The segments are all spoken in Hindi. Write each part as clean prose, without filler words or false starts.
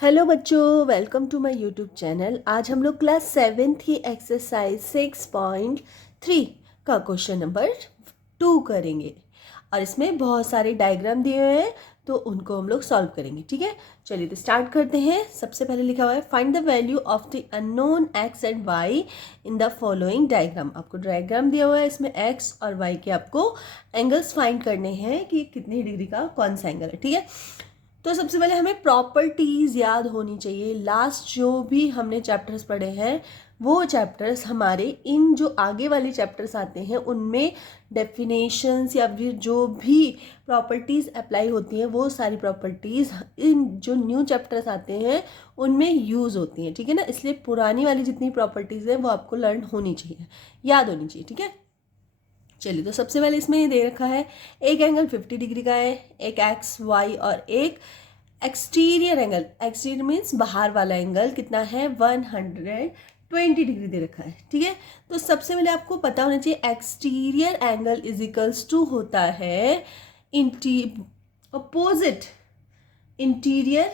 हेलो बच्चों, welcome to my YouTube channel. आज हम लोग क्लास 7th की एक्सरसाइज 6.3 का क्वेश्चन नंबर 2 करेंगे और इसमें बहुत सारे डायग्राम दिए हुए हैं तो उनको हम लोग सॉल्व करेंगे। ठीक है, चलिए तो स्टार्ट करते हैं। सबसे पहले लिखा हुआ है find the value of the unknown x and y in the following diagram. आपको डायग्राम दिया हुआ है, इसमें एक्स और वाई के आपको एंगल्स फाइंड करने हैं कि कितनी डिग्री का कौन सा एंगल है। ठीक है, तो सबसे पहले हमें प्रॉपर्टीज याद होनी चाहिए। लास्ट जो भी हमने चैप्टर्स पढ़े हैं वो चैप्टर्स हमारे इन जो आगे वाले चैप्टर्स आते हैं उनमें डेफिनेशंस या फिर जो भी प्रॉपर्टीज़ अप्लाई होती हैं वो सारी प्रॉपर्टीज़ इन जो न्यू चैप्टर्स आते हैं उनमें यूज़ होती हैं। ठीक है ना, इसलिए पुरानी वाली जितनी प्रॉपर्टीज़ हैं वो आपको लर्न होनी चाहिए, याद होनी चाहिए। ठीक है, चलिए तो सबसे पहले इसमें ये दे रखा है एक एंगल 50 डिग्री का है, एक एक्स वाई और एक एक्सटीरियर एंगल। एक्सटीरियर मीन्स बाहर वाला एंगल कितना है 120 डिग्री दे रखा है। ठीक है, तो सबसे पहले आपको पता होना चाहिए exterior angle is equals to होता है opposite interior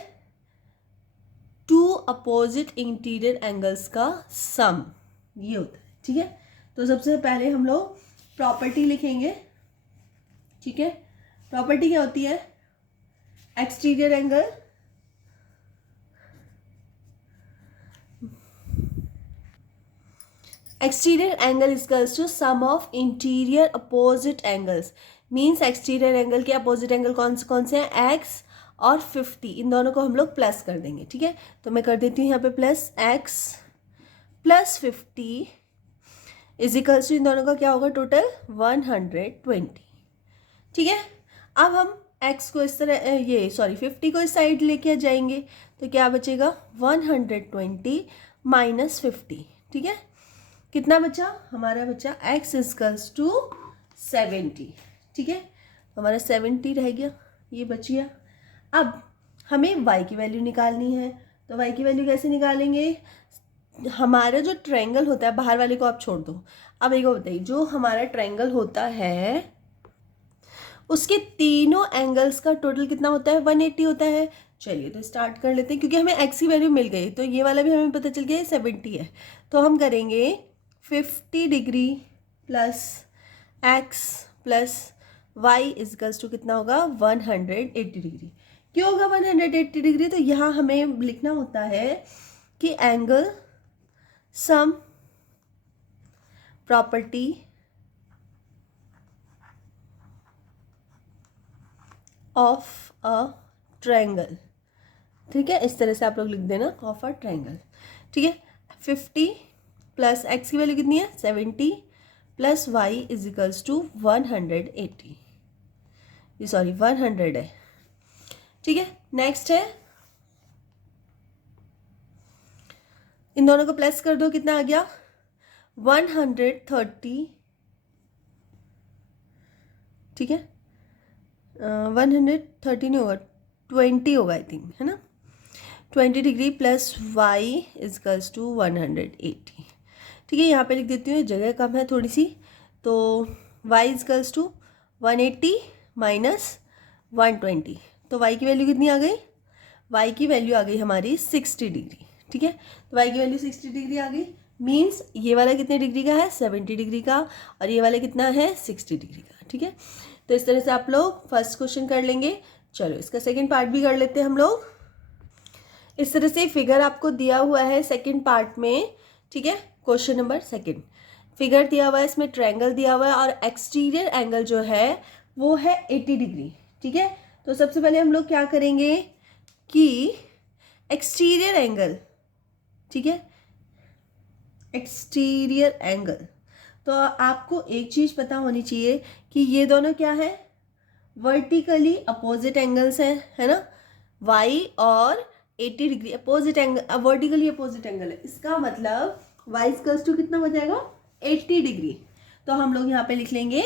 two opposite interior angles का सम, ये होता है। ठीक है, तो सबसे पहले हम लोग प्रॉपर्टी लिखेंगे। ठीक है, प्रॉपर्टी क्या होती है? Exterior angle exterior angle equals to sum of interior opposite angles. Means exterior angle के अपोजिट एंगल कौन से हैं? एक्स और 50, इन दोनों को हम लोग प्लस कर देंगे। ठीक है, तो मैं कर देती हूँ यहाँ पे plus x plus 50 is equals to इन दोनों का क्या होगा टोटल 120। ठीक है, अब हम x को इस तरह 50 को इस साइड लेके जाएंगे तो क्या बचेगा 120 माइनस 50। ठीक है, कितना बचा? हमारा बचा x इक्वल्स टू 70। ठीक है, हमारा 70 रह गया, ये बच गया। अब हमें y की वैल्यू निकालनी है, तो y की वैल्यू कैसे निकालेंगे? हमारा जो ट्रायंगल होता है, बाहर वाले को आप छोड़ दो, अब एक और बताइए, जो हमारा ट्रायंगल होता है उसके तीनों एंगल्स का टोटल कितना होता है? 180 होता है। चलिए तो स्टार्ट कर लेते हैं, क्योंकि हमें x की वैल्यू मिल गई तो ये वाला भी हमें पता चल गया 70 है। तो हम करेंगे 50 degree plus x plus y equals to कितना होगा 180 डिग्री। क्यों होगा 180 डिग्री? तो यहाँ हमें लिखना होता है कि angle sum property of a triangle. ठीक है, इस तरह से आप लोग लिख देना, ऑफ अ ट्रायंगल। ठीक है, 50 प्लस एक्स की वैल्यू कितनी है 70 plus y is equals to 180, ये सॉरी 100 है। ठीक है, नेक्स्ट है इन दोनों को प्लस कर दो, कितना आ गया 130। ठीक है, 130 नहीं होगा 20 होगा आई थिंक, है ना। 20 degree plus y equals to 180। ठीक है, यहाँ पे लिख देती हूँ, जगह कम है थोड़ी सी, तो वाई इजकल्स टू 180 माइनस 120, तो वाई की वैल्यू कितनी आ गई? वाई की वैल्यू आ गई हमारी 60 डिग्री। ठीक है, तो वाई की वैल्यू 60 डिग्री आ गई। मीन्स ये वाला कितने डिग्री का है? 70 डिग्री का, और ये वाला कितना है 60 डिग्री का। ठीक है, तो इस तरह से आप लोग फर्स्ट क्वेश्चन कर लेंगे। चलो इसका सेकेंड पार्ट भी कर लेते हैं हम लोग। इस तरह से फिगर आपको दिया हुआ है सेकंड पार्ट में। ठीक है, क्वेश्चन नंबर सेकंड, फिगर दिया हुआ है, इसमें ट्रायंगल दिया हुआ है और एक्सटीरियर एंगल जो है वो है 80 डिग्री। ठीक है, तो सबसे पहले हम लोग क्या करेंगे कि एक्सटीरियर एंगल, ठीक है, एक्सटीरियर एंगल, तो आपको एक चीज़ पता होनी चाहिए कि ये दोनों क्या है? वर्टिकली अपोजिट एंगल्स हैं, है ना। y और 80 degree opposite angle, vertically opposite angle है, इसका मतलब y इक्वल्स टू कितना हो जाएगा 80 डिग्री। तो हम लोग यहाँ पे लिख लेंगे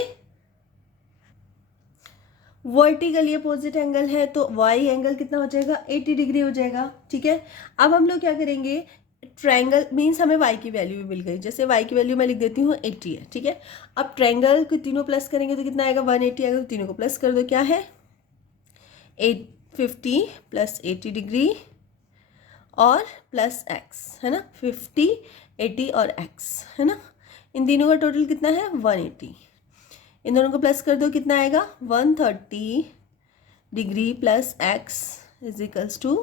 वर्टिकली अपोजिट एंगल है तो y एंगल कितना हो जाएगा 80 डिग्री हो जाएगा। ठीक है, अब हम लोग क्या करेंगे, ट्रायंगल मीन्स हमें y की वैल्यू भी मिल गई, जैसे y की वैल्यू मैं लिख देती हूँ 80 है। ठीक है, अब ट्रायंगल को तीनों प्लस करेंगे तो कितना आएगा 180 आएगा, तो तीनों को प्लस कर दो, क्या है 50 प्लस 80 डिग्री और प्लस एक्स, है ना, 50, 80 और एक्स, है ना। इन तीनों का टोटल कितना है 180। इन दोनों को प्लस कर दो, कितना आएगा 130 degree plus x is equals to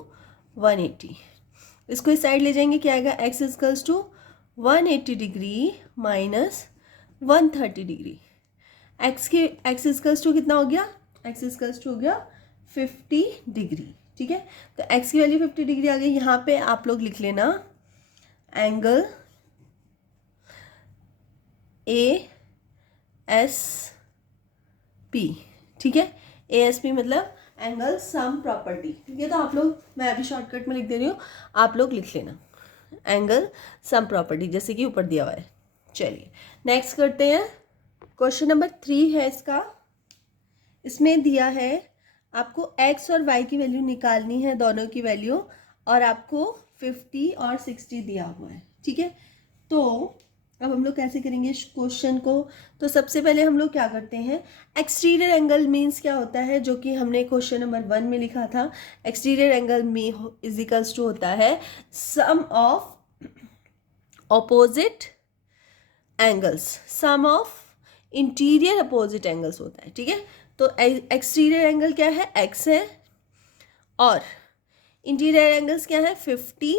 180। इसको इस साइड ले जाएंगे, क्या आएगा x equals to 180 degree minus 130 degree. X equals to कितना हो गया, एक्स इक्वल्स टू हो गया 50 डिग्री। ठीक है, तो एक्स की वैल्यू 50 डिग्री आ गई। यहाँ पे आप लोग लिख लेना एंगल ए एस पी। ठीक है, ए एस पी मतलब एंगल सम प्रॉपर्टी। ठीक है, तो आप लोग, मैं अभी शॉर्टकट में लिख दे रही हूँ, आप लोग लिख लेना एंगल सम प्रॉपर्टी, जैसे कि ऊपर दिया हुआ है। चलिए नेक्स्ट करते हैं। क्वेश्चन नंबर 3 है इसका। इसमें दिया है आपको x और y की वैल्यू निकालनी है, दोनों की वैल्यू, और आपको 50 और 60 दिया हुआ है। ठीक है, तो अब हम लोग कैसे करेंगे इस क्वेश्चन को। तो सबसे पहले हम लोग क्या करते हैं, एक्सटीरियर एंगल मीन्स क्या होता है, जो कि हमने क्वेश्चन नंबर 1 में लिखा था। एक्सटीरियर एंगल में इज इक्वल्स टू होता है sum of opposite angles, sum of interior opposite angles होता है। ठीक है, तो एक्सटीरियर एंगल क्या है, x है, और इंटीरियर एंगल्स क्या है 50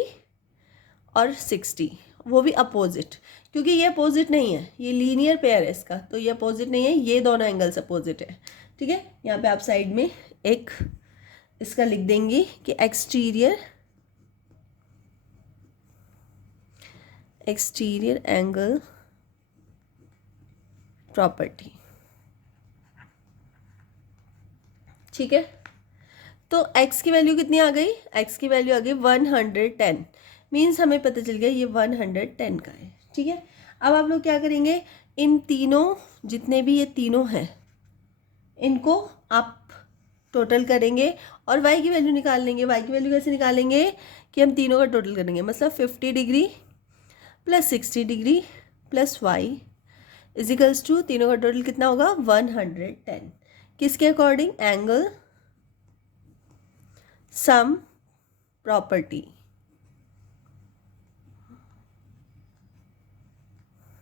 और 60, वो भी अपोजिट, क्योंकि ये अपोजिट नहीं है, ये लीनियर पेयर है इसका, तो ये अपोजिट नहीं है, ये दोनों एंगल्स अपोजिट है। ठीक है, यहाँ पे आप साइड में एक इसका लिख देंगे कि एक्सटीरियर एंगल प्रॉपर्टी। ठीक है, तो x की वैल्यू कितनी आ गई, x की वैल्यू आ गई 110, मीन्स हमें पता चल गया ये 110 का है। ठीक है, अब आप लोग क्या करेंगे, इन तीनों, जितने भी ये तीनों हैं, इनको आप टोटल करेंगे और y की वैल्यू निकाल लेंगे। y की वैल्यू कैसे निकालेंगे कि हम तीनों का टोटल करेंगे, मतलब 50 degree plus 60 degree plus y equals to, तीनों का टोटल कितना होगा 110। किसके अकॉर्डिंग, एंगल सम प्रॉपर्टी।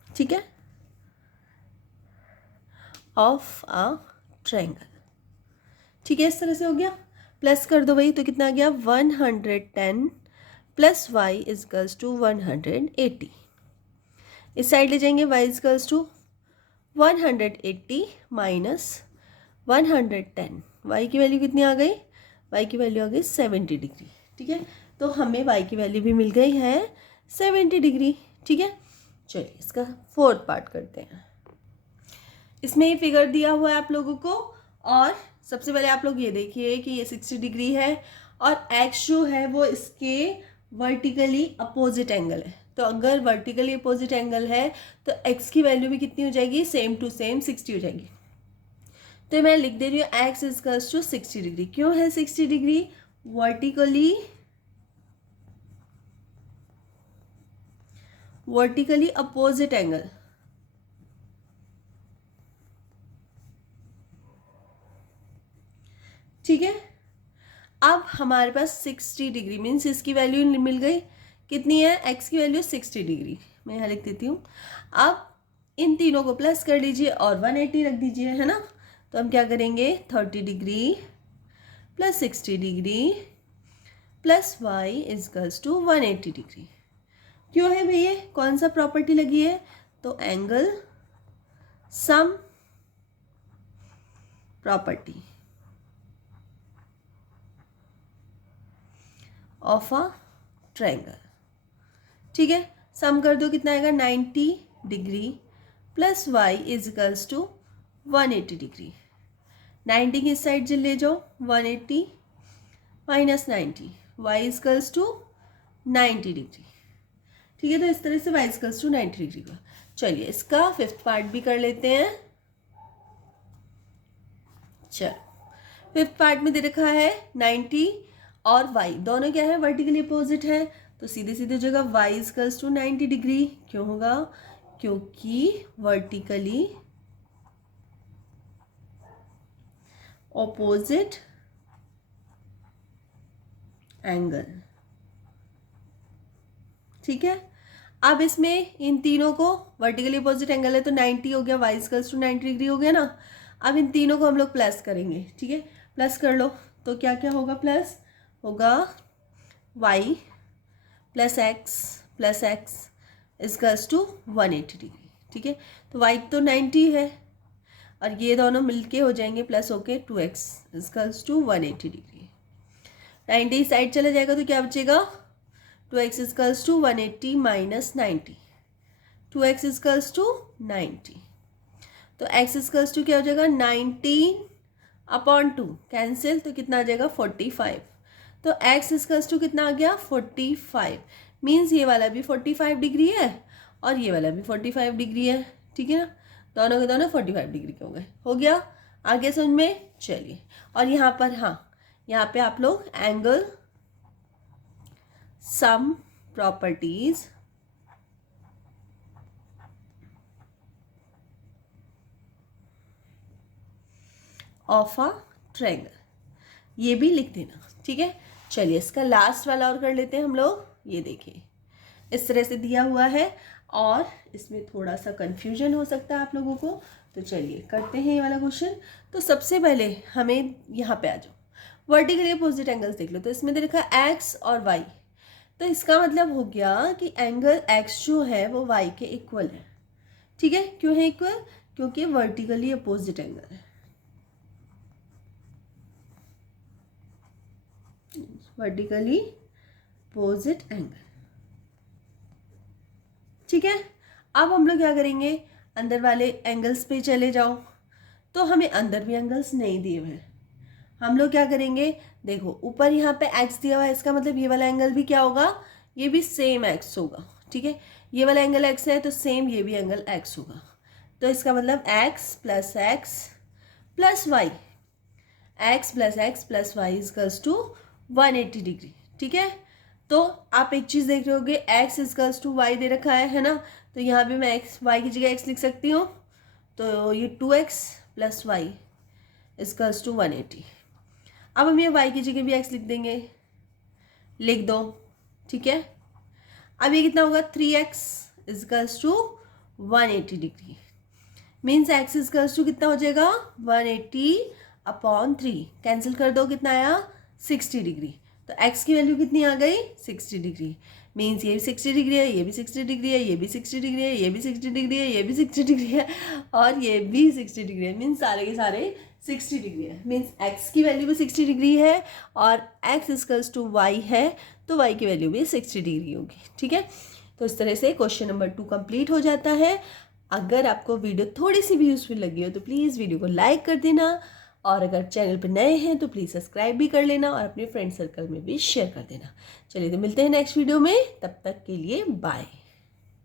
ठीक है, ऑफ अ ट्रायंगल। ठीक है, इस तरह से हो गया, प्लस कर दो भाई, तो कितना आ गया 110 प्लस वाई इजकल्स टू 180। इस साइड ले जाएंगे, y equals to 180 minus 110। y की वैल्यू कितनी आ गई, y की वैल्यू आ गई 70 डिग्री। ठीक है, तो हमें y की वैल्यू भी मिल गई है 70 डिग्री। ठीक है, चलिए इसका फोर्थ पार्ट करते हैं। इसमें ही फिगर दिया हुआ है आप लोगों को, और सबसे पहले आप लोग ये देखिए कि ये 60 डिग्री है और x जो है वो इसके वर्टिकली अपोजिट एंगल है। तो अगर वर्टिकली अपोजिट एंगल है तो x की वैल्यू भी कितनी हो जाएगी, सेम टू सेम 60 हो जाएगी। तो मैं लिख दे रही हूँ x इक्वल्स टू 60 डिग्री। क्यों है 60 डिग्री, वर्टिकली अपोजिट एंगल। ठीक है, अब हमारे पास 60 डिग्री मीन्स इसकी वैल्यू मिल गई, कितनी है, x की वैल्यू 60 डिग्री। मैं यहाँ लिख देती हूँ। अब इन तीनों को प्लस कर लीजिए और 180 रख दीजिए, है ना। तो हम क्या करेंगे, 30 degree plus 60 degree plus y equals to 180 degree. क्यों है भैया, कौन सा प्रॉपर्टी लगी है, तो angle sum property of a triangle. ठीक है, सम कर दो, कितना आएगा 90 degree plus y equals to 180 degree. 90 की साइड से ले जाओ, 180 minus 90, y equals to 90 degree. ठीक है, तो इस तरह से वाई इजकल्स टू 90 डिग्री का। चलिए इसका फिफ्थ पार्ट भी कर लेते हैं। चलो फिफ्थ पार्ट में दे रखा है 90 और y दोनों क्या है, वर्टिकली अपोजिट है, तो सीधे सीधे जगह y इजकल्स टू 90 डिग्री। क्यों होगा, क्योंकि वर्टिकली ऑपोजिट एंगल। ठीक है। अब इसमें इन तीनों को वर्टिकली अपोजिट एंगल है तो 90 हो गया, वाई इक्वल्स टू 90 डिग्री हो गया ना। अब इन तीनों को हम लोग प्लस करेंगे, ठीक है, प्लस कर लो। तो क्या क्या होगा, प्लस होगा y plus x equals to 180 degree, ठीक है। तो वाई तो 90 है और ये दोनों मिलके हो जाएंगे प्लस होके 2x equals to 180 degree. 90 side चला जाएगा तो क्या बचेगा, 2x equals to 180 minus 90, 2x equals to 90। तो x इक्वल्स टू क्या हो जाएगा, 19/2 कैंसिल, तो कितना आ जाएगा 45। तो x इक्वल्स टू कितना आ गया 45, मीन्स ये वाला भी 45 डिग्री है और ये वाला भी 45 डिग्री है, ठीक है ना। दोनों के दोनों 45 डिग्री के हो गया। आगे समझ में, चलिए। और यहाँ पर हाँ, यहाँ पे आप लोग angle sum properties of a triangle ये भी लिख देना, ठीक है। चलिए इसका लास्ट वाला और कर लेते हैं हम लोग। ये देखिए इस तरह से दिया हुआ है और इसमें थोड़ा सा कंफ्यूजन हो सकता है आप लोगों को, तो चलिए करते हैं ये वाला क्वेश्चन। तो सबसे पहले हमें यहाँ पे आ जाओ, वर्टिकली अपोजिट एंगल्स देख लो। तो इसमें दे रखा है एक्स और वाई, तो इसका मतलब हो गया कि एंगल एक्स जो है वो वाई के इक्वल है, ठीक है। क्यों है इक्वल, क्योंकि वर्टिकली अपोजिट एंगल है, वर्टिकली अपोजिट एंगल, ठीक है। अब हम लोग क्या करेंगे, अंदर वाले एंगल्स पे चले जाओ। तो हमें अंदर भी एंगल्स नहीं दिए हुए हैं, हम लोग क्या करेंगे, देखो ऊपर यहाँ पे x दिया हुआ है, इसका मतलब ये वाला एंगल भी क्या होगा, ये भी सेम x होगा, ठीक है। ये वाला एंगल x है तो सेम ये भी एंगल x होगा। तो इसका मतलब x plus y, x plus y equals to 180 degree, ठीक है। तो आप एक चीज़ देख रहे होगे, x इक्वल्स टू वाई दे रखा है ना, तो यहाँ भी मैं x y की जगह x लिख सकती हूँ। तो ये 2x plus y equals to 180। अब हम ये y की जगह भी x लिख देंगे, लिख दो, ठीक है। अब ये कितना होगा, 3x equals to 180 degree, means x equals to कितना हो जाएगा 180/3, कैंसिल कर दो, कितना आया 60 डिग्री। तो x की वैल्यू कितनी आ गई 60 डिग्री, मीन्स ये भी 60 डिग्री है, ये भी 60 डिग्री है, ये भी 60 डिग्री है, ये भी 60 डिग्री है, ये भी 60 डिग्री है और ये भी 60 डिग्री है, मीन्स सारे के सारे 60 डिग्री है। मीन्स x की वैल्यू भी 60 डिग्री है और x इक्वल्स टू y है तो y की वैल्यू भी 60 डिग्री होगी, ठीक है। तो इस तरह से क्वेश्चन नंबर 2 कंप्लीट हो जाता है। अगर आपको वीडियो थोड़ी सी भी यूजफुल लगी हो तो प्लीज़ वीडियो को लाइक कर देना और अगर चैनल पर नए हैं तो प्लीज़ सब्सक्राइब भी कर लेना और अपने फ्रेंड सर्कल में भी शेयर कर देना। चलिए तो मिलते हैं नेक्स्ट वीडियो में, तब तक के लिए बाय।